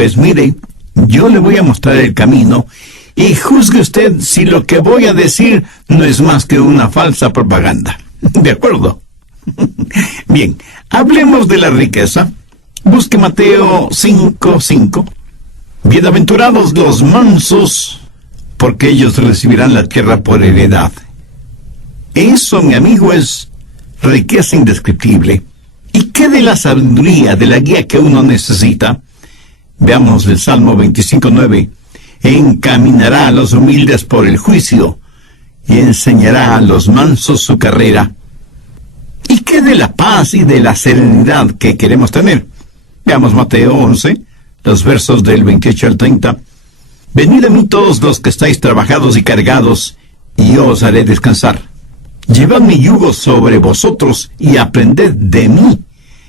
Pues mire, yo le voy a mostrar el camino y juzgue usted si lo que voy a decir no es más que una falsa propaganda. ¿De acuerdo? Bien, hablemos de la riqueza. Busque Mateo 5:5. Bienaventurados los mansos, porque ellos recibirán la tierra por heredad. Eso, mi amigo, es riqueza indescriptible. ¿Y qué de la sabiduría, de la guía que uno necesita? Veamos el Salmo 25:9. Encaminará a los humildes por el juicio y enseñará a los mansos su carrera. ¿Y qué de la paz y de la serenidad que queremos tener? Veamos Mateo 11, los versos del 28 al 30. Venid a mí todos los que estáis trabajados y cargados, y yo os haré descansar. Llevad mi yugo sobre vosotros y aprended de mí,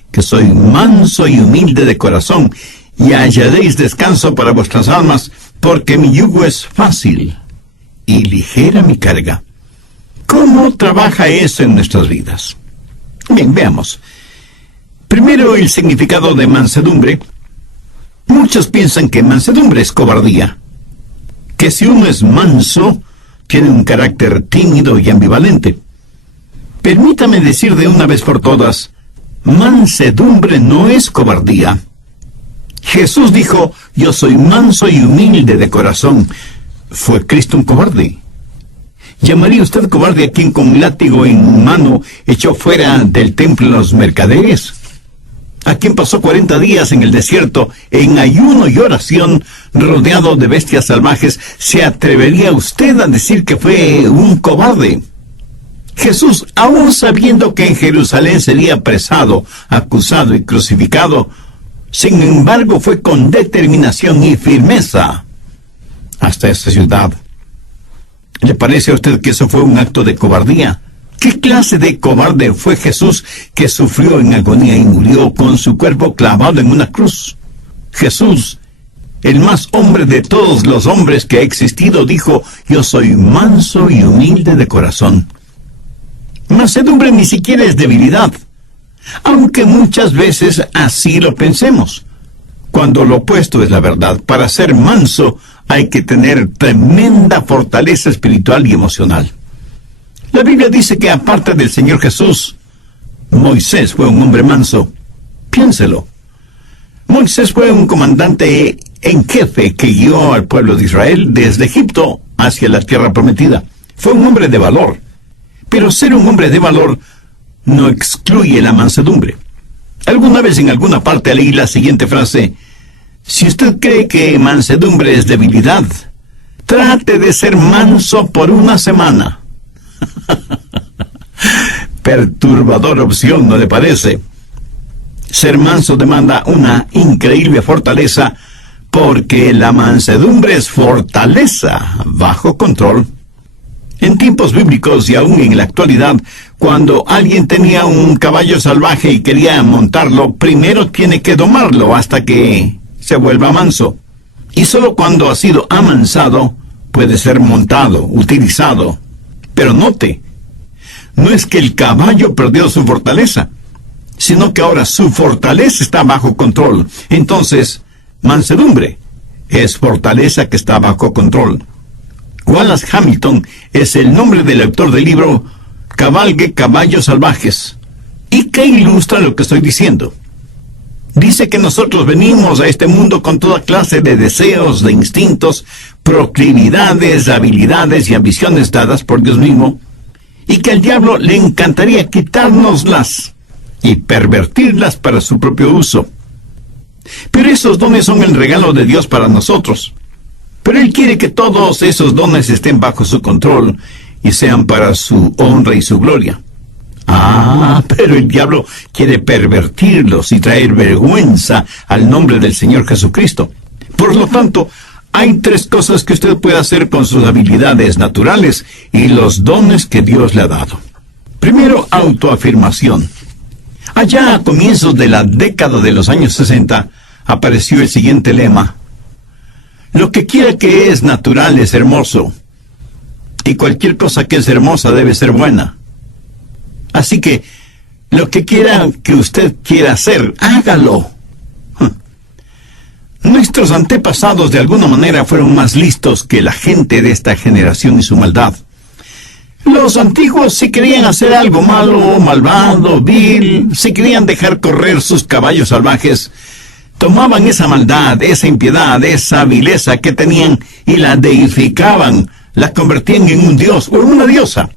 que soy manso y humilde de corazón, y hallaréis descanso para vuestras almas, porque mi yugo es fácil y ligera mi carga. ¿Cómo trabaja eso en nuestras vidas? Bien, veamos. Primero, el significado de mansedumbre. Muchos piensan que mansedumbre es cobardía, que si uno es manso, tiene un carácter tímido y ambivalente. Permítame decir de una vez por todas, mansedumbre no es cobardía. Jesús dijo, yo soy manso y humilde de corazón. ¿Fue Cristo un cobarde? ¿Llamaría usted cobarde a quien con látigo en mano echó fuera del templo a los mercaderes? ¿A quien pasó 40 días en el desierto, en ayuno y oración, rodeado de bestias salvajes? ¿Se atrevería usted a decir que fue un cobarde? Jesús, aún sabiendo que en Jerusalén sería apresado, acusado y crucificado, sin embargo fue con determinación y firmeza hasta esta ciudad. ¿Le parece a usted que eso fue un acto de cobardía? ¿Qué clase de cobarde fue Jesús que sufrió en agonía y murió con su cuerpo clavado en una cruz? Jesús, el más hombre de todos los hombres que ha existido, dijo, yo soy manso y humilde de corazón. Mansedumbre ni siquiera es debilidad, aunque muchas veces así lo pensemos, cuando lo opuesto es la verdad. Para ser manso hay que tener tremenda fortaleza espiritual y emocional. La Biblia dice que aparte del Señor Jesús, Moisés fue un hombre manso. Piénselo. Moisés fue un comandante en jefe que guió al pueblo de Israel desde Egipto hacia la tierra prometida. Fue un hombre de valor. Pero ser un hombre de valor no excluye la mansedumbre. Alguna vez en alguna parte leí la siguiente frase: si usted cree que mansedumbre es debilidad, trate de ser manso por una semana. Perturbadora opción, ¿no le parece? Ser manso demanda una increíble fortaleza, porque la mansedumbre es fortaleza bajo control. En tiempos bíblicos y aún en la actualidad, cuando alguien tenía un caballo salvaje y quería montarlo, primero tiene que domarlo hasta que se vuelva manso. Y solo cuando ha sido amansado puede ser montado, utilizado. Pero note, no es que el caballo perdió su fortaleza, sino que ahora su fortaleza está bajo control. Entonces, mansedumbre es fortaleza que está bajo control. Wallace Hamilton es el nombre del autor del libro Cabalgue caballos salvajes. ¿Y qué ilustra lo que estoy diciendo? Dice que nosotros venimos a este mundo con toda clase de deseos, de instintos, proclividades, habilidades y ambiciones dadas por Dios mismo, y que al diablo le encantaría quitárnoslas y pervertirlas para su propio uso. Pero esos dones son el regalo de Dios para nosotros. Pero Él quiere que todos esos dones estén bajo su control y sean para su honra y su gloria. Pero el diablo quiere pervertirlos y traer vergüenza al nombre del Señor Jesucristo. Por lo tanto, hay tres cosas que usted puede hacer con sus habilidades naturales y los dones que Dios le ha dado. Primero, autoafirmación. Allá a comienzos de la década de los años 60, apareció el siguiente lema: lo que quiera que es natural es hermoso, y cualquier cosa que es hermosa debe ser buena. Así que, lo que quiera que usted quiera hacer, hágalo. Nuestros antepasados de alguna manera fueron más listos que la gente de esta generación y su maldad. Los antiguos, si querían hacer algo malo, malvado, vil, si querían dejar correr sus caballos salvajes, tomaban esa maldad, esa impiedad, esa vileza que tenían y la deificaban, la convertían en un dios o en una diosa.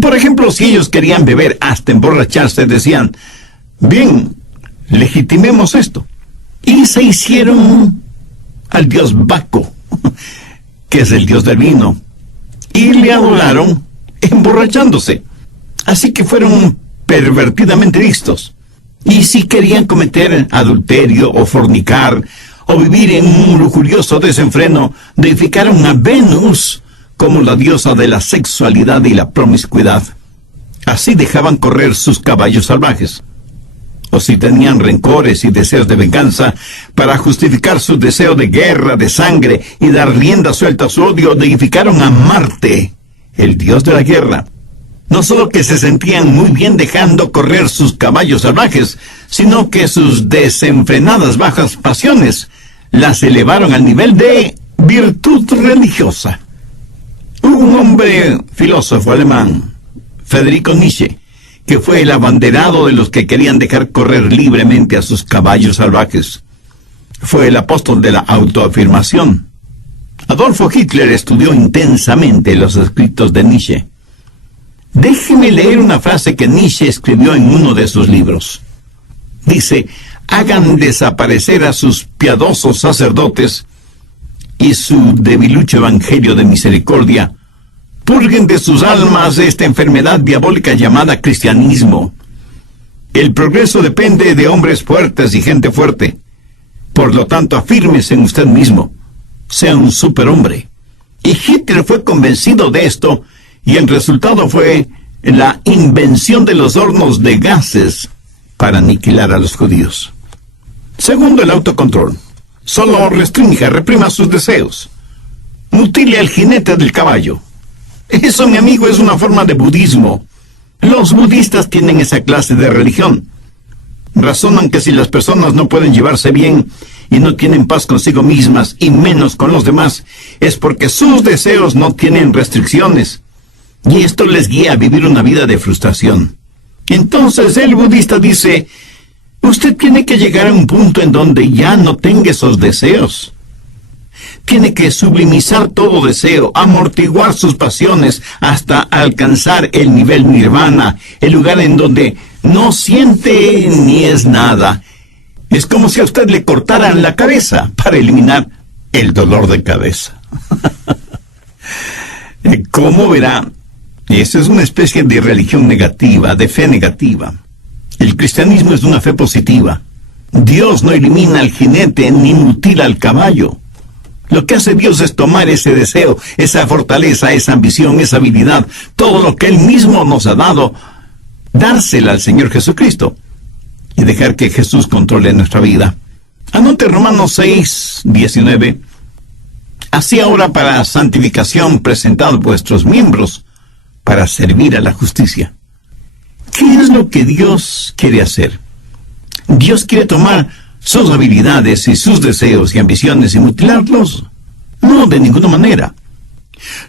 Por ejemplo, si ellos querían beber hasta emborracharse, decían, bien, legitimemos esto. Y se hicieron al dios Baco, que es el dios del vino, y le adoraron emborrachándose. Así que fueron pervertidamente listos. Y si querían cometer adulterio o fornicar o vivir en un lujurioso desenfreno, deificaron a Venus como la diosa de la sexualidad y la promiscuidad. Así dejaban correr sus caballos salvajes. O si tenían rencores y deseos de venganza, para justificar su deseo de guerra, de sangre y dar rienda suelta a su odio, deificaron a Marte, el dios de la guerra. No solo que se sentían muy bien dejando correr sus caballos salvajes, sino que sus desenfrenadas bajas pasiones las elevaron al nivel de virtud religiosa. Hubo un hombre filósofo alemán, Friedrich Nietzsche, que fue el abanderado de los que querían dejar correr libremente a sus caballos salvajes. Fue el apóstol de la autoafirmación. Adolfo Hitler estudió intensamente los escritos de Nietzsche. Déjeme leer una frase que Nietzsche escribió en uno de sus libros. Dice, hagan desaparecer a sus piadosos sacerdotes y su debilucho evangelio de misericordia. Purguen de sus almas esta enfermedad diabólica llamada cristianismo. El progreso depende de hombres fuertes y gente fuerte. Por lo tanto, afírmese en usted mismo. Sea un superhombre. Y Hitler fue convencido de esto, y el resultado fue la invención de los hornos de gases para aniquilar a los judíos. Segundo, el autocontrol. Solo restrinja, reprima sus deseos. Mutile al jinete del caballo. Eso, mi amigo, es una forma de budismo. Los budistas tienen esa clase de religión. Razonan que si las personas no pueden llevarse bien y no tienen paz consigo mismas y menos con los demás, es porque sus deseos no tienen restricciones. Y esto les guía a vivir una vida de frustración. Entonces el budista dice, usted tiene que llegar a un punto en donde ya no tenga esos deseos. Tiene que sublimizar todo deseo, amortiguar sus pasiones hasta alcanzar el nivel nirvana, el lugar en donde no siente ni es nada. Es como si a usted le cortaran la cabeza para eliminar el dolor de cabeza. ¿Cómo verá? Esa es una especie de religión negativa, de fe negativa. El cristianismo es una fe positiva. Dios no elimina al jinete ni mutila al caballo. Lo que hace Dios es tomar ese deseo, esa fortaleza, esa ambición, esa habilidad, todo lo que Él mismo nos ha dado, dársela al Señor Jesucristo y dejar que Jesús controle nuestra vida. Anote Romanos 6, 19. Así ahora para santificación presentad vuestros miembros para servir a la justicia. ¿Qué es lo que Dios quiere hacer? Dios quiere tomar sus habilidades y sus deseos y ambiciones y mutilarlos. No, de ninguna manera.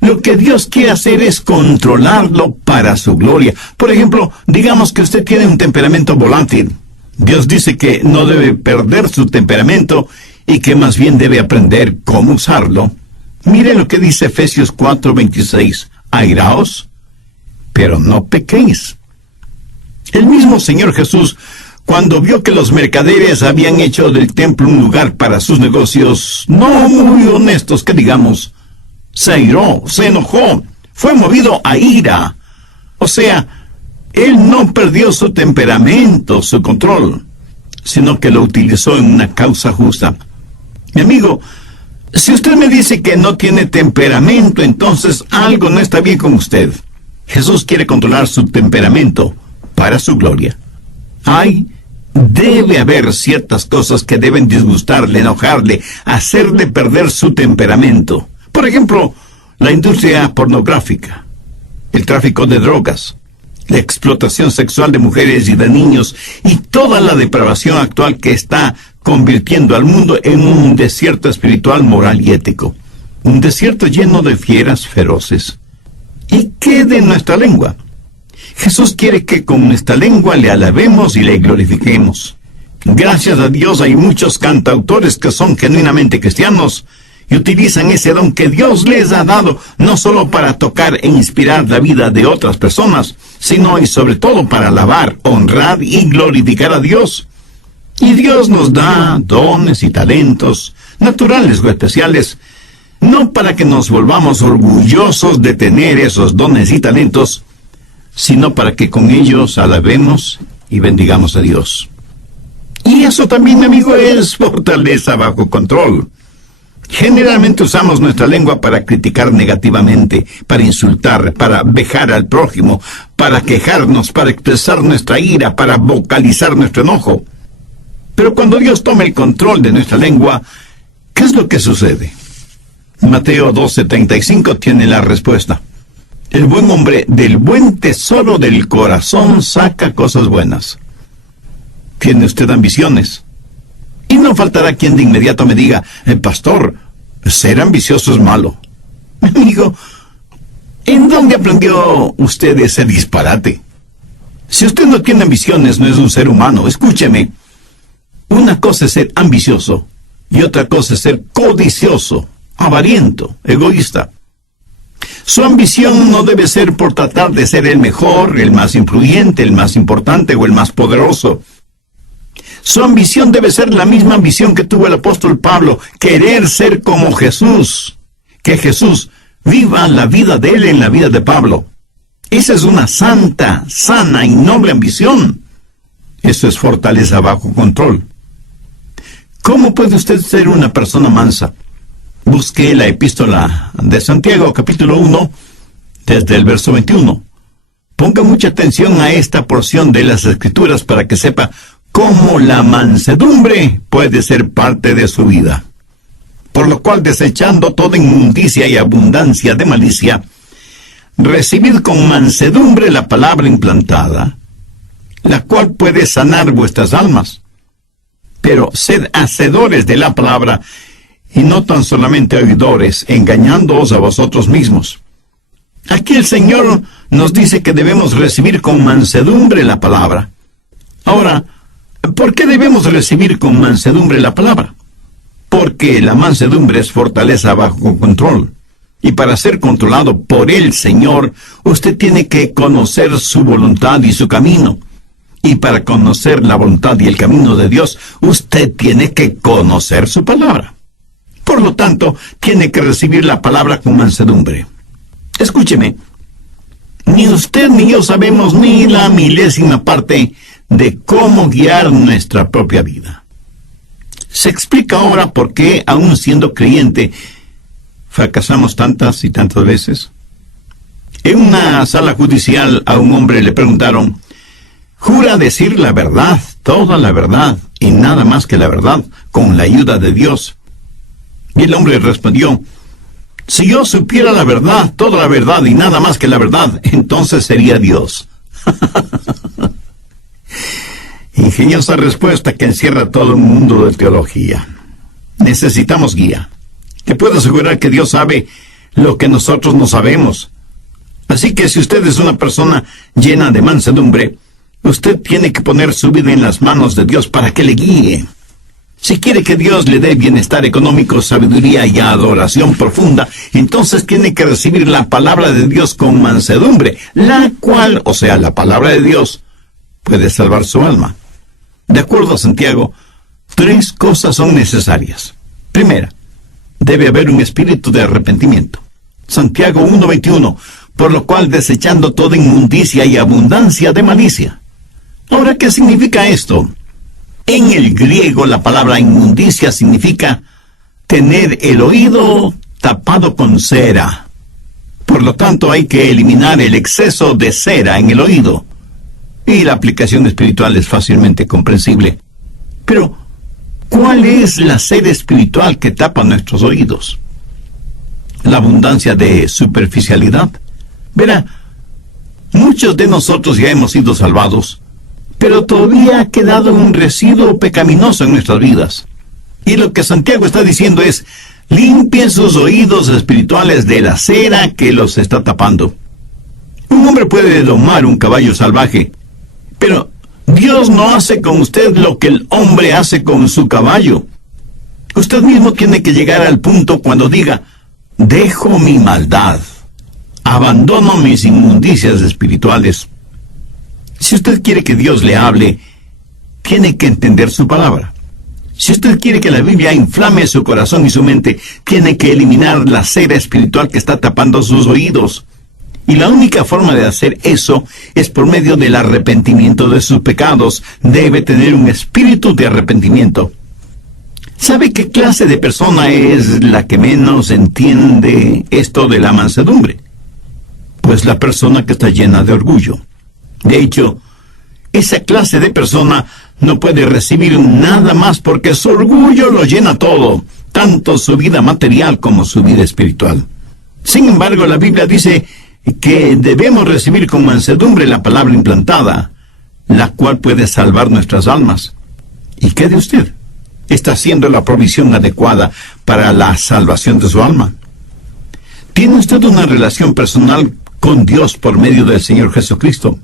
Lo que Dios quiere hacer es controlarlo para su gloria. Por ejemplo, digamos que usted tiene un temperamento volátil. Dios dice que no debe perder su temperamento y que más bien debe aprender cómo usarlo. Mire lo que dice Efesios 4:26. Airaos, pero no pequéis. El mismo Señor Jesús, cuando vio que los mercaderes habían hecho del templo un lugar para sus negocios no muy honestos, que digamos, se airó, se enojó, fue movido a ira. O sea, Él no perdió su temperamento, su control, sino que lo utilizó en una causa justa. Mi amigo, si usted me dice que no tiene temperamento, entonces algo no está bien con usted. Jesús quiere controlar su temperamento para su gloria. Debe haber ciertas cosas que deben disgustarle, enojarle, hacerle perder su temperamento. Por ejemplo, la industria pornográfica, el tráfico de drogas, la explotación sexual de mujeres y de niños y toda la depravación actual que está convirtiendo al mundo en un desierto espiritual, moral y ético. Un desierto lleno de fieras feroces. ¿Y qué de nuestra lengua? Jesús quiere que con nuestra lengua le alabemos y le glorifiquemos. Gracias a Dios hay muchos cantautores que son genuinamente cristianos y utilizan ese don que Dios les ha dado, no solo para tocar e inspirar la vida de otras personas, sino y sobre todo para alabar, honrar y glorificar a Dios. Y Dios nos da dones y talentos, naturales o especiales, no para que nos volvamos orgullosos de tener esos dones y talentos, sino para que con ellos alabemos y bendigamos a Dios. Y eso también, mi amigo, es fortaleza bajo control. Generalmente usamos nuestra lengua para criticar negativamente, para insultar, para vejar al prójimo, para quejarnos, para expresar nuestra ira, para vocalizar nuestro enojo. Pero cuando Dios toma el control de nuestra lengua, ¿qué es lo que sucede? Mateo 12:35 tiene la respuesta. El buen hombre del buen tesoro del corazón saca cosas buenas. ¿Tiene usted ambiciones? Y no faltará quien de inmediato me diga, pastor, ser ambicioso es malo. Amigo, ¿en dónde aprendió usted ese disparate? Si usted no tiene ambiciones, no es un ser humano. Escúcheme, una cosa es ser ambicioso y otra cosa es ser codicioso, avariento, egoísta. Su ambición no debe ser por tratar de ser el mejor, el más influyente, el más importante o el más poderoso. Su ambición debe ser la misma ambición que tuvo el apóstol Pablo, querer ser como Jesús. Que Jesús viva la vida de él en la vida de Pablo. Esa es una santa, sana y noble ambición. Eso es fortaleza bajo control. ¿Cómo puede usted ser una persona mansa? Busque la epístola de Santiago, capítulo 1, desde el verso 21. Ponga mucha atención a esta porción de las Escrituras para que sepa cómo la mansedumbre puede ser parte de su vida. Por lo cual, desechando toda inmundicia y abundancia de malicia, recibid con mansedumbre la palabra implantada, la cual puede sanar vuestras almas. Pero sed hacedores de la palabra, y no tan solamente oidores, engañándoos a vosotros mismos. Aquí el Señor nos dice que debemos recibir con mansedumbre la palabra. Ahora, ¿por qué debemos recibir con mansedumbre la palabra? Porque la mansedumbre es fortaleza bajo control. Y para ser controlado por el Señor, usted tiene que conocer su voluntad y su camino. Y para conocer la voluntad y el camino de Dios, usted tiene que conocer su palabra. Por lo tanto, tiene que recibir la palabra con mansedumbre. Escúcheme, ni usted ni yo sabemos ni la milésima parte de cómo guiar nuestra propia vida. Se explica ahora por qué, aún siendo creyente, fracasamos tantas y tantas veces. En una sala judicial a un hombre le preguntaron, ¿jura decir la verdad, toda la verdad, y nada más que la verdad, con la ayuda de Dios? Y el hombre respondió, si yo supiera la verdad, toda la verdad y nada más que la verdad, entonces sería Dios. Ingeniosa respuesta que encierra todo un mundo de teología. Necesitamos guía. Te puedo asegurar que Dios sabe lo que nosotros no sabemos. Así que si usted es una persona llena de mansedumbre, usted tiene que poner su vida en las manos de Dios para que le guíe. Si quiere que Dios le dé bienestar económico, sabiduría y adoración profunda, entonces tiene que recibir la palabra de Dios con mansedumbre, la cual, o sea, la palabra de Dios, puede salvar su alma. De acuerdo a Santiago, 3 cosas son necesarias. Primera, debe haber un espíritu de arrepentimiento. Santiago 1:21, por lo cual desechando toda inmundicia y abundancia de malicia. Ahora, ¿qué significa esto? En el griego la palabra inmundicia significa tener el oído tapado con cera. Por lo tanto, hay que eliminar el exceso de cera en el oído. Y la aplicación espiritual es fácilmente comprensible. Pero, ¿cuál es la cera espiritual que tapa nuestros oídos? La abundancia de superficialidad. Verá, muchos de nosotros ya hemos sido salvados, pero todavía ha quedado un residuo pecaminoso en nuestras vidas. Y lo que Santiago está diciendo es: limpien sus oídos espirituales de la cera que los está tapando. Un hombre puede domar un caballo salvaje, pero Dios no hace con usted lo que el hombre hace con su caballo. Usted mismo tiene que llegar al punto cuando diga: dejo mi maldad, abandono mis inmundicias espirituales. Si usted quiere que Dios le hable, tiene que entender su palabra. Si usted quiere que la Biblia inflame su corazón y su mente, tiene que eliminar la cera espiritual que está tapando sus oídos. Y la única forma de hacer eso es por medio del arrepentimiento de sus pecados. Debe tener un espíritu de arrepentimiento. ¿Sabe qué clase de persona es la que menos entiende esto de la mansedumbre? Pues la persona que está llena de orgullo. De hecho, esa clase de persona no puede recibir nada más porque su orgullo lo llena todo, tanto su vida material como su vida espiritual. Sin embargo, la Biblia dice que debemos recibir con mansedumbre la palabra implantada, la cual puede salvar nuestras almas. ¿Y qué de usted? ¿Está haciendo la provisión adecuada para la salvación de su alma? ¿Tiene usted una relación personal con Dios por medio del Señor Jesucristo?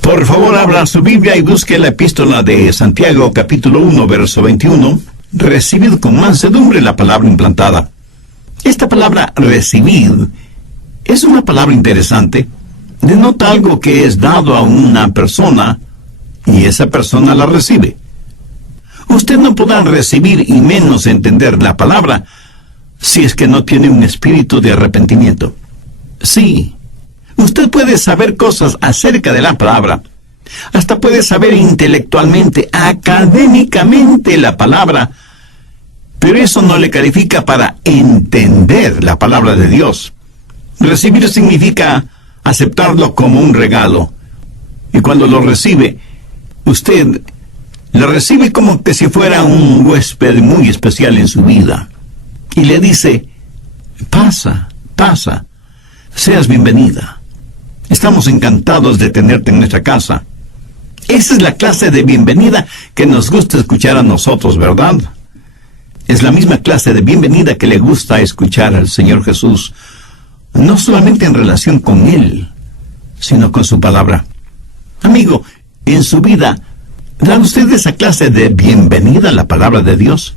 Por favor, abra su Biblia y busque la epístola de Santiago, capítulo 1, verso 21. Recibid con mansedumbre la palabra implantada. Esta palabra recibid es una palabra interesante. Denota algo que es dado a una persona y esa persona la recibe. Usted no podrá recibir y menos entender la palabra si es que no tiene un espíritu de arrepentimiento. Sí, usted puede saber cosas acerca de la palabra, hasta puede saber intelectualmente, académicamente la palabra, pero eso no le califica para entender la palabra de Dios. Recibir significa aceptarlo como un regalo, y cuando lo recibe, usted lo recibe como que si fuera un huésped muy especial en su vida, y le dice: pasa, pasa, seas bienvenida. Estamos encantados de tenerte en nuestra casa. Esa es la clase de bienvenida que nos gusta escuchar a nosotros, ¿verdad? Es la misma clase de bienvenida que le gusta escuchar al Señor Jesús, no solamente en relación con Él, sino con su palabra. Amigo, en su vida, ¿da usted esa clase de bienvenida a la palabra de Dios?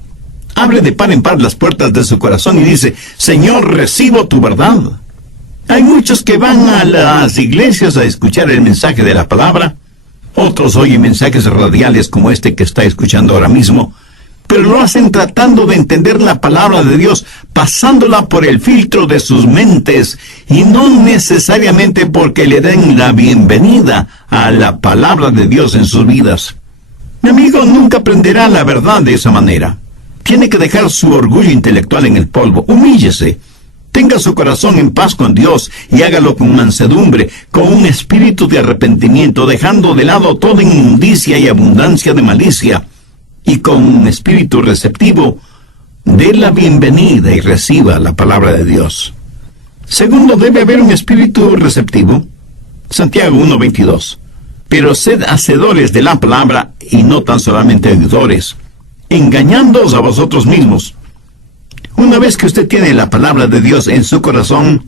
Abre de par en par las puertas de su corazón y dice: Señor, recibo tu verdad. Hay muchos que van a las iglesias a escuchar el mensaje de la palabra. Otros oyen mensajes radiales como este que está escuchando ahora mismo, pero lo hacen tratando de entender la palabra de Dios, pasándola por el filtro de sus mentes, y no necesariamente porque le den la bienvenida a la palabra de Dios en sus vidas. Mi amigo nunca aprenderá la verdad de esa manera. Tiene que dejar su orgullo intelectual en el polvo. Humíllese. Tenga su corazón en paz con Dios y hágalo con mansedumbre, con un espíritu de arrepentimiento, dejando de lado toda inmundicia y abundancia de malicia, y con un espíritu receptivo, dé la bienvenida y reciba la palabra de Dios. Segundo, debe haber un espíritu receptivo. Santiago 1:22. Pero sed hacedores de la palabra y no tan solamente oidores, engañándoos a vosotros mismos. Una vez que usted tiene la palabra de Dios en su corazón,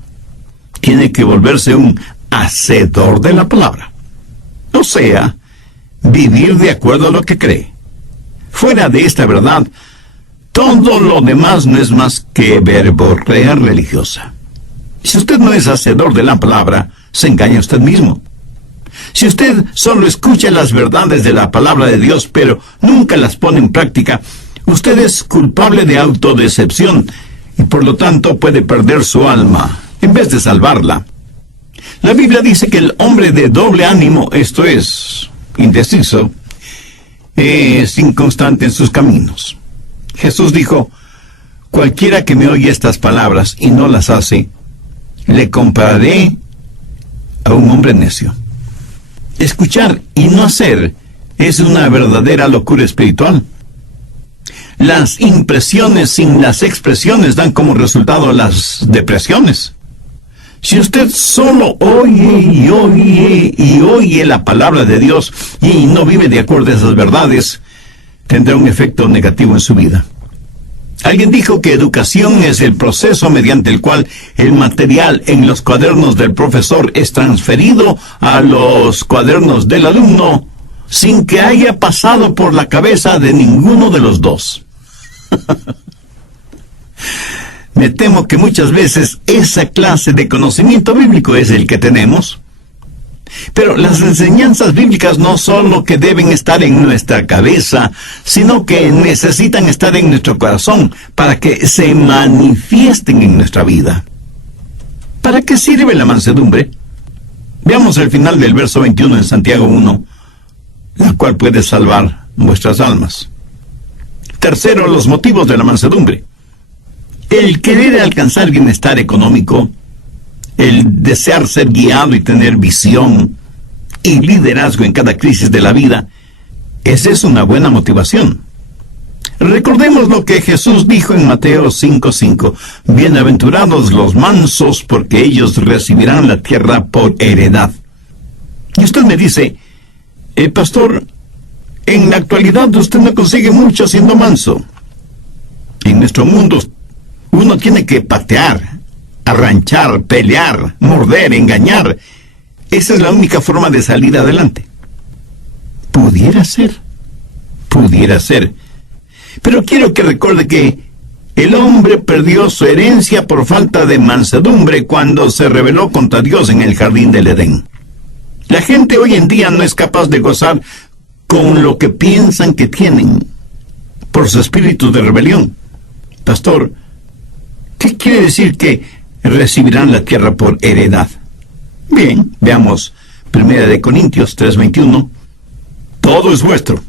tiene que volverse un hacedor de la palabra. O sea, vivir de acuerdo a lo que cree. Fuera de esta verdad, todo lo demás no es más que verborrea religiosa. Si usted no es hacedor de la palabra, se engaña a usted mismo. Si usted solo escucha las verdades de la palabra de Dios, pero nunca las pone en práctica, usted es culpable de autodecepción y por lo tanto puede perder su alma en vez de salvarla. La Biblia dice que el hombre de doble ánimo, esto es, indeciso, es inconstante en sus caminos. Jesús dijo: cualquiera que me oye estas palabras y no las hace, le compararé a un hombre necio. Escuchar y no hacer es una verdadera locura espiritual. Las impresiones sin las expresiones dan como resultado las depresiones. Si usted solo oye y oye y oye la palabra de Dios y no vive de acuerdo a esas verdades, tendrá un efecto negativo en su vida. Alguien dijo que educación es el proceso mediante el cual el material en los cuadernos del profesor es transferido a los cuadernos del alumno sin que haya pasado por la cabeza de ninguno de los dos. Me temo que muchas veces esa clase de conocimiento bíblico es el que tenemos. Pero las enseñanzas bíblicas no son lo que deben estar en nuestra cabeza, sino que necesitan estar en nuestro corazón para que se manifiesten en nuestra vida. ¿Para qué sirve la mansedumbre? Veamos el final del verso 21 en Santiago 1, la cual puede salvar vuestras almas. Tercero, los motivos de la mansedumbre. El querer alcanzar bienestar económico, el desear ser guiado y tener visión y liderazgo en cada crisis de la vida, esa es una buena motivación. Recordemos lo que Jesús dijo en Mateo 5:5. Bienaventurados los mansos, porque ellos recibirán la tierra por heredad. Y usted me dice, pastor, en la actualidad usted no consigue mucho siendo manso. En nuestro mundo uno tiene que patear, arranchar, pelear, morder, engañar. Esa es la única forma de salir adelante. Pudiera ser. Pero quiero que recuerde que el hombre perdió su herencia por falta de mansedumbre cuando se rebeló contra Dios en el jardín del Edén. La gente hoy en día no es capaz de gozar con lo que piensan que tienen por su espíritu de rebelión. Pastor, ¿qué quiere decir que recibirán la tierra por heredad? Bien, veamos 1 Corintios 3:21. Todo es vuestro.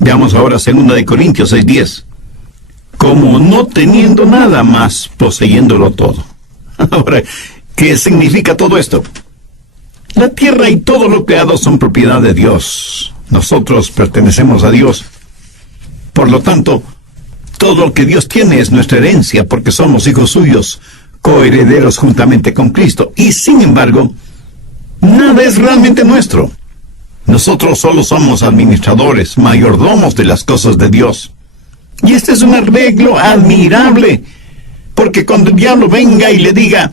Veamos ahora 2 Corintios 6:10. Como no teniendo nada más, poseyéndolo todo. Ahora, ¿qué significa todo esto? La tierra y todo lo creado son propiedad de Dios. Nosotros pertenecemos a Dios. Por lo tanto, todo lo que Dios tiene es nuestra herencia, porque somos hijos suyos, coherederos juntamente con Cristo. Y sin embargo, nada es realmente nuestro. Nosotros solo somos administradores, mayordomos de las cosas de Dios. Y este es un arreglo admirable, porque cuando el diablo venga y le diga,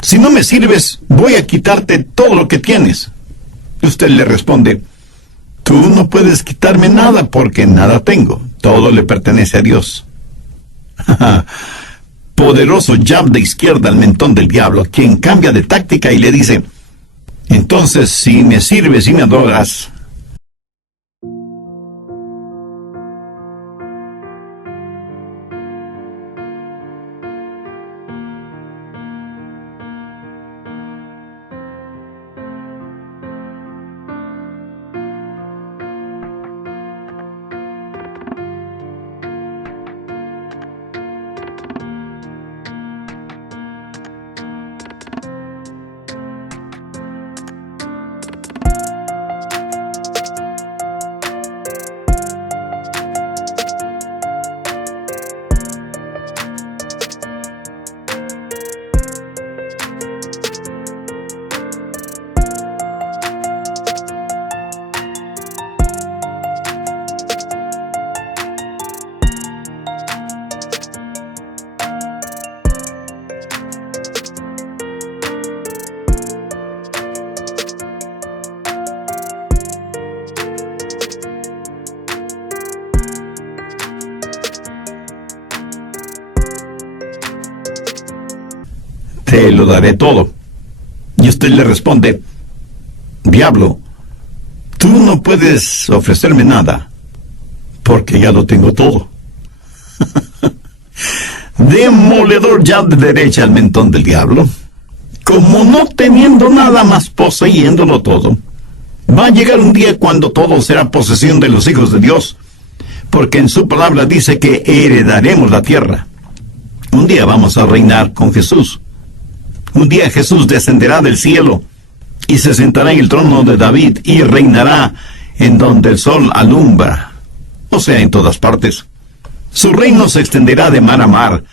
si no me sirves, voy a quitarte todo lo que tienes, usted le responde, tú no puedes quitarme nada porque nada tengo, todo le pertenece a Dios. Poderoso jab de izquierda al mentón del diablo, quien cambia de táctica y le dice, entonces si me sirves y me adoras, te lo daré todo. Y usted le responde, diablo, tú no puedes ofrecerme nada, porque ya lo tengo todo. Demoledor jab de derecha al mentón del diablo. Como no teniendo nada más, poseyéndolo todo. Va a llegar un día cuando todo será posesión de los hijos de Dios, porque en su palabra dice que heredaremos la tierra. Un día vamos a reinar con Jesús. Un día Jesús descenderá del cielo y se sentará en el trono de David y reinará en donde el sol alumbra, o sea, en todas partes. Su reino se extenderá de mar a mar,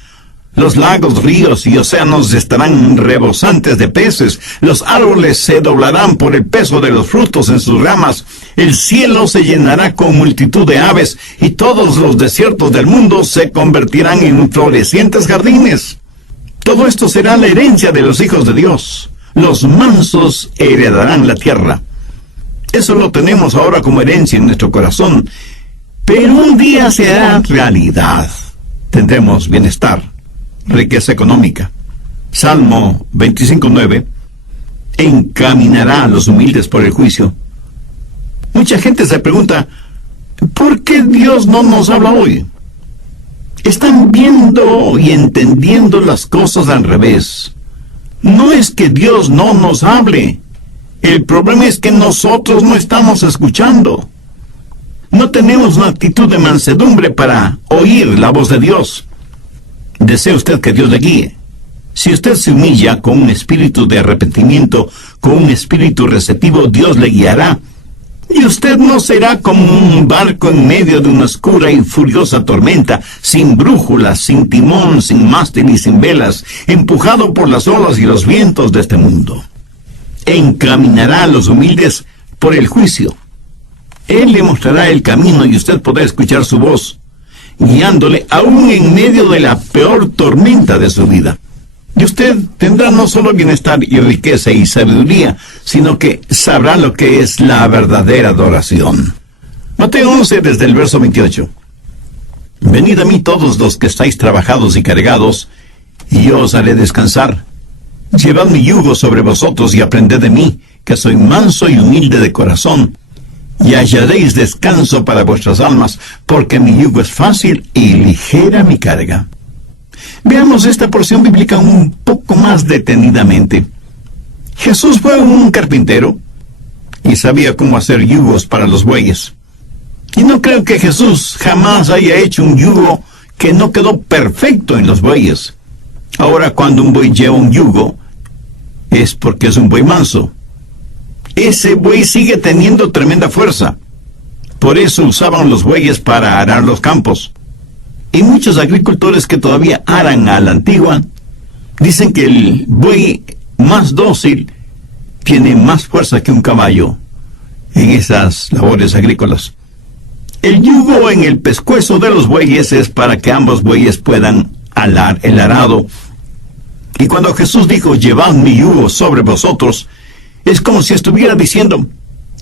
Los lagos, ríos y océanos estarán rebosantes de peces. Los árboles se doblarán por el peso de los frutos en sus ramas. El cielo se llenará con multitud de aves y todos los desiertos del mundo se convertirán en florecientes jardines. Todo esto será la herencia de los hijos de Dios. Los mansos heredarán la tierra. Eso lo tenemos ahora como herencia en nuestro corazón. Pero un día será realidad. Tendremos bienestar, riqueza económica. Salmo 25:9. Encaminará a los humildes por el juicio. Mucha gente se pregunta, ¿por qué Dios no nos habla hoy? Están viendo y entendiendo las cosas al revés. No es que Dios no nos hable. El problema es que nosotros no estamos escuchando. No tenemos una actitud de mansedumbre para oír la voz de Dios. Desea usted que Dios le guíe. Si usted se humilla con un espíritu de arrepentimiento, con un espíritu receptivo, Dios le guiará. Y usted no será como un barco en medio de una oscura y furiosa tormenta, sin brújula, sin timón, sin mástil y sin velas, empujado por las olas y los vientos de este mundo. Encaminará a los humildes por el juicio. Él le mostrará el camino y usted podrá escuchar su voz, guiándole aún en medio de la peor tormenta de su vida. Y usted tendrá no solo bienestar y riqueza y sabiduría, sino que sabrá lo que es la verdadera adoración. Mateo 11, desde el verso 28. Venid a mí todos los que estáis trabajados y cargados, y yo os haré descansar. Llevad mi yugo sobre vosotros y aprended de mí, que soy manso y humilde de corazón, y hallaréis descanso para vuestras almas, porque mi yugo es fácil y ligera mi carga. Veamos esta porción bíblica un poco más detenidamente. Jesús fue un carpintero y sabía cómo hacer yugos para los bueyes. Y no creo que Jesús jamás haya hecho un yugo que no quedó perfecto en los bueyes. Ahora, cuando un buey lleva un yugo, es porque es un buey manso. Ese buey sigue teniendo tremenda fuerza. Por eso usaban los bueyes para arar los campos. Y muchos agricultores que todavía aran a la antigua dicen que el buey más dócil tiene más fuerza que un caballo en esas labores agrícolas. El yugo en el pescuezo de los bueyes es para que ambos bueyes puedan alar el arado. Y cuando Jesús dijo, llevad mi yugo sobre vosotros, es como si estuviera diciendo,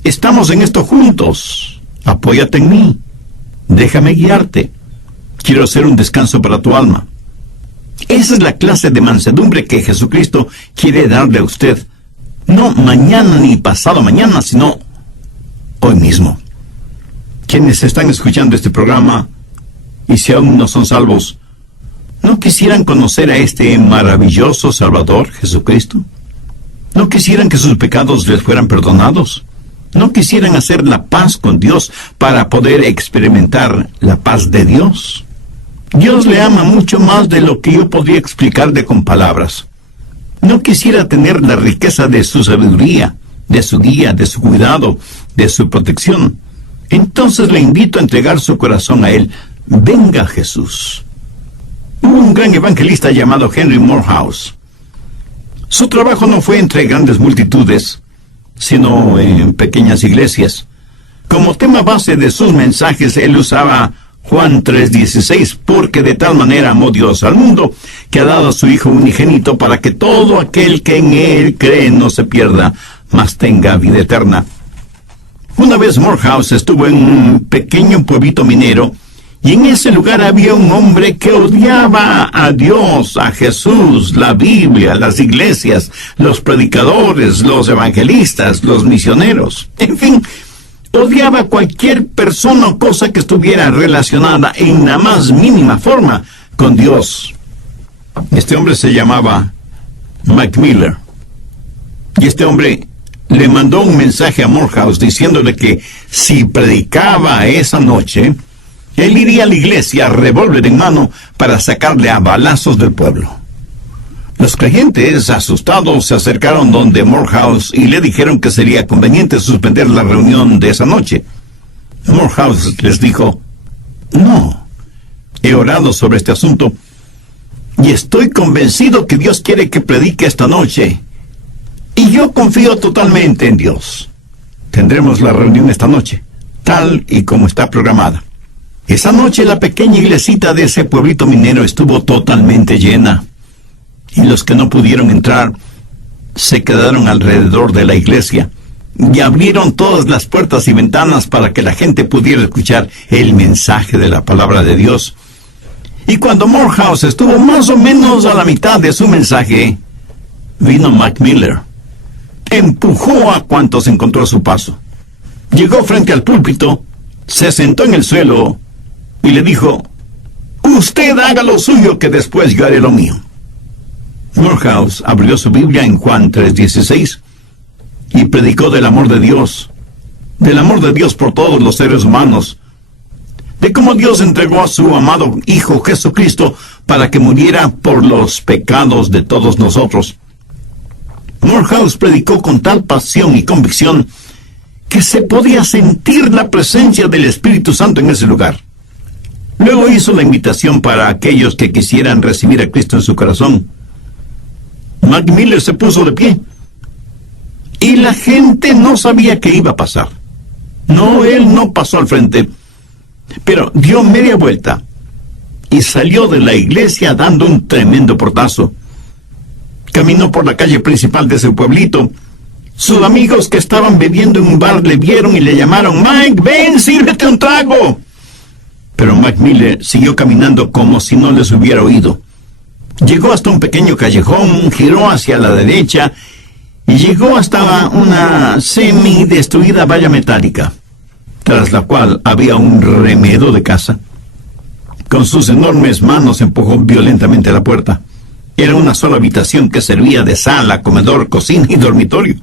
estamos en esto juntos, apóyate en mí, déjame guiarte. Quiero hacer un descanso para tu alma. Esa es la clase de mansedumbre que Jesucristo quiere darle a usted. No mañana ni pasado mañana, sino hoy mismo. Quienes están escuchando este programa, y si aún no son salvos, ¿no quisieran conocer a este maravilloso Salvador, Jesucristo? ¿No quisieran que sus pecados les fueran perdonados? ¿No quisieran hacer la paz con Dios para poder experimentar la paz de Dios? Dios le ama mucho más de lo que yo podría explicarle con palabras. No quisiera tener la riqueza de su sabiduría, de su guía, de su cuidado, de su protección. Entonces le invito a entregar su corazón a Él. Venga, Jesús. Hubo un gran evangelista llamado Henry Morehouse. Su trabajo no fue entre grandes multitudes, sino en pequeñas iglesias. Como tema base de sus mensajes, él usaba Juan 3:16, porque de tal manera amó Dios al mundo, que ha dado a su Hijo unigénito para que todo aquel que en Él cree no se pierda, mas tenga vida eterna. Una vez Morehouse estuvo en un pequeño pueblito minero, y en ese lugar había un hombre que odiaba a Dios, a Jesús, la Biblia, las iglesias, los predicadores, los evangelistas, los misioneros, en fin, odiaba a cualquier persona o cosa que estuviera relacionada en la más mínima forma con Dios. Este hombre se llamaba Mike Miller. Y este hombre le mandó un mensaje a Morehouse diciéndole que si predicaba esa noche, él iría a la iglesia, revólver en mano, para sacarle a balazos del pueblo. Los creyentes, asustados, se acercaron donde Morehouse y le dijeron que sería conveniente suspender la reunión de esa noche. Morehouse les dijo, no, he orado sobre este asunto y estoy convencido que Dios quiere que predique esta noche. Y yo confío totalmente en Dios. Tendremos la reunión esta noche, tal y como está programada. Esa noche la pequeña iglesita de ese pueblito minero estuvo totalmente llena. Y los que no pudieron entrar se quedaron alrededor de la iglesia y abrieron todas las puertas y ventanas para que la gente pudiera escuchar el mensaje de la palabra de Dios. Y cuando Morehouse estuvo más o menos a la mitad de su mensaje, vino Mac Miller. Empujó a cuantos encontró a su paso. Llegó frente al púlpito, se sentó en el suelo y le dijo: «Usted haga lo suyo, que después yo haré lo mío». Morehouse abrió su Biblia en Juan 3:16 y predicó del amor de Dios por todos los seres humanos, de cómo Dios entregó a su amado Hijo Jesucristo para que muriera por los pecados de todos nosotros. Morehouse predicó con tal pasión y convicción que se podía sentir la presencia del Espíritu Santo en ese lugar. Luego hizo la invitación para aquellos que quisieran recibir a Cristo en su corazón. Mac Miller se puso de pie, y la gente no sabía qué iba a pasar. No, él no pasó al frente, pero dio media vuelta y salió de la iglesia dando un tremendo portazo. Caminó por la calle principal de su pueblito. Sus amigos que estaban bebiendo en un bar le vieron y le llamaron: «Mike, ven, sírvete un trago». Pero Mac Miller siguió caminando como si no les hubiera oído. Llegó hasta un pequeño callejón, giró hacia la derecha y llegó hasta una semi-destruida valla metálica, tras la cual había un remedo de casa. Con sus enormes manos empujó violentamente la puerta. Era una sola habitación que servía de sala, comedor, cocina y dormitorio.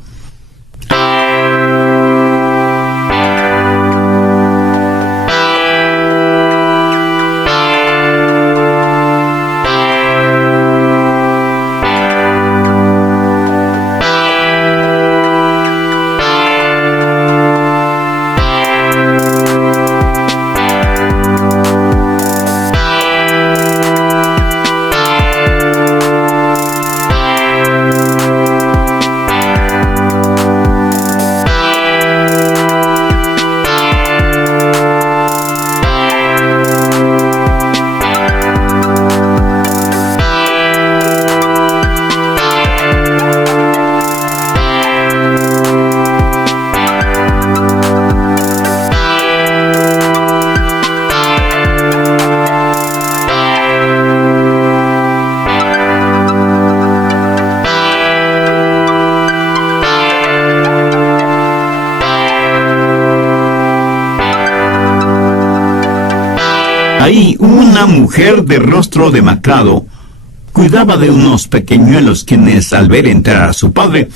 Ahí una mujer de rostro demacrado cuidaba de unos pequeñuelos quienes, al ver entrar a su padre,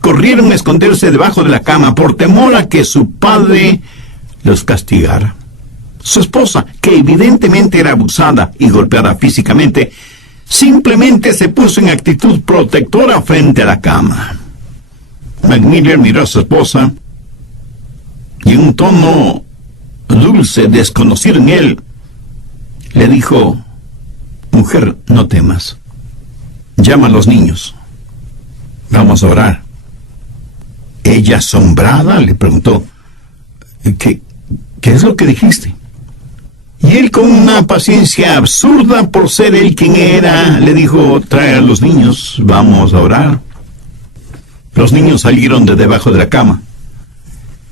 corrieron a esconderse debajo de la cama por temor a que su padre los castigara. Su esposa, que evidentemente era abusada y golpeada físicamente, simplemente se puso en actitud protectora frente a la cama. Mac Miller miró a su esposa y en un tono dulce, desconocido en él, le dijo: «Mujer, no temas. Llama a los niños. Vamos a orar». Ella, asombrada, le preguntó: ¿Qué es lo que dijiste? Y él, con una paciencia absurda por ser él quien era, le dijo: «Trae a los niños, vamos a orar». Los niños salieron de debajo de la cama,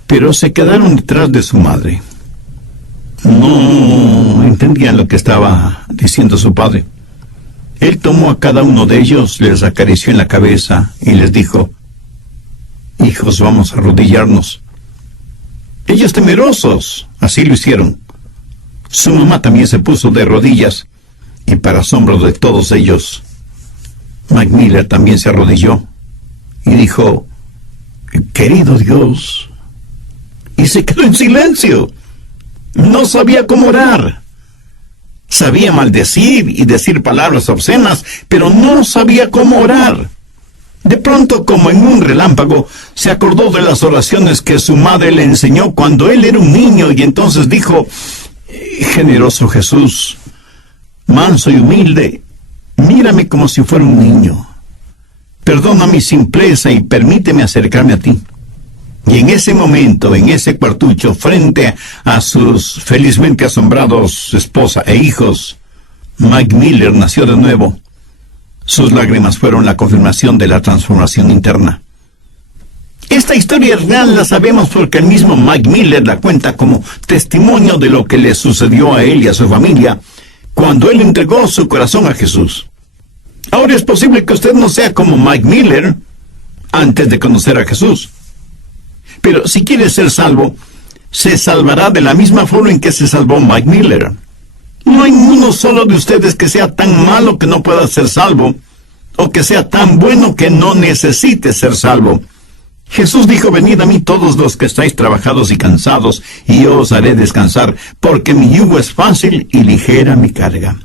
pero se quedaron detrás de su madre. No entendían lo que estaba diciendo su padre. Él tomó a cada uno de ellos, les acarició en la cabeza y les dijo: «Hijos, vamos a arrodillarnos». Ellos, temerosos, así lo hicieron. Su mamá también se puso de rodillas, y para asombro de todos ellos, Mac Miller también se arrodilló y dijo: «Querido Dios», y se quedó en silencio. No sabía cómo orar. Sabía maldecir y decir palabras obscenas, pero no sabía cómo orar. De pronto, como en un relámpago, se acordó de las oraciones que su madre le enseñó cuando él era un niño, y entonces dijo: «Generoso Jesús, manso y humilde, mírame como si fuera un niño. Perdona mi simpleza y permíteme acercarme a ti. Y en ese momento, en ese cuartucho, frente a sus felizmente asombrados esposa e hijos, Mike Miller nació de nuevo. Sus lágrimas fueron la confirmación de la transformación interna. Esta historia real la sabemos porque el mismo Mike Miller la cuenta como testimonio de lo que le sucedió a él y a su familia cuando él entregó su corazón a Jesús. Ahora es posible que usted no sea como Mike Miller antes de conocer a Jesús. Pero si quiere ser salvo, se salvará de la misma forma en que se salvó Mike Miller. No hay uno solo de ustedes que sea tan malo que no pueda ser salvo, o que sea tan bueno que no necesite ser salvo. Jesús dijo: venid a mí todos los que estáis trabajados y cansados, y yo os haré descansar, porque mi yugo es fácil y ligera mi carga.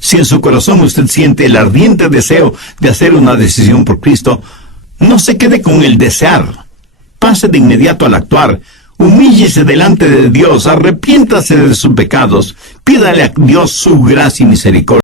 Si en su corazón usted siente el ardiente deseo de hacer una decisión por Cristo, no se quede con el desear. Pase de inmediato al actuar. Humíllese delante de Dios, arrepiéntase de sus pecados, pídale a Dios su gracia y misericordia.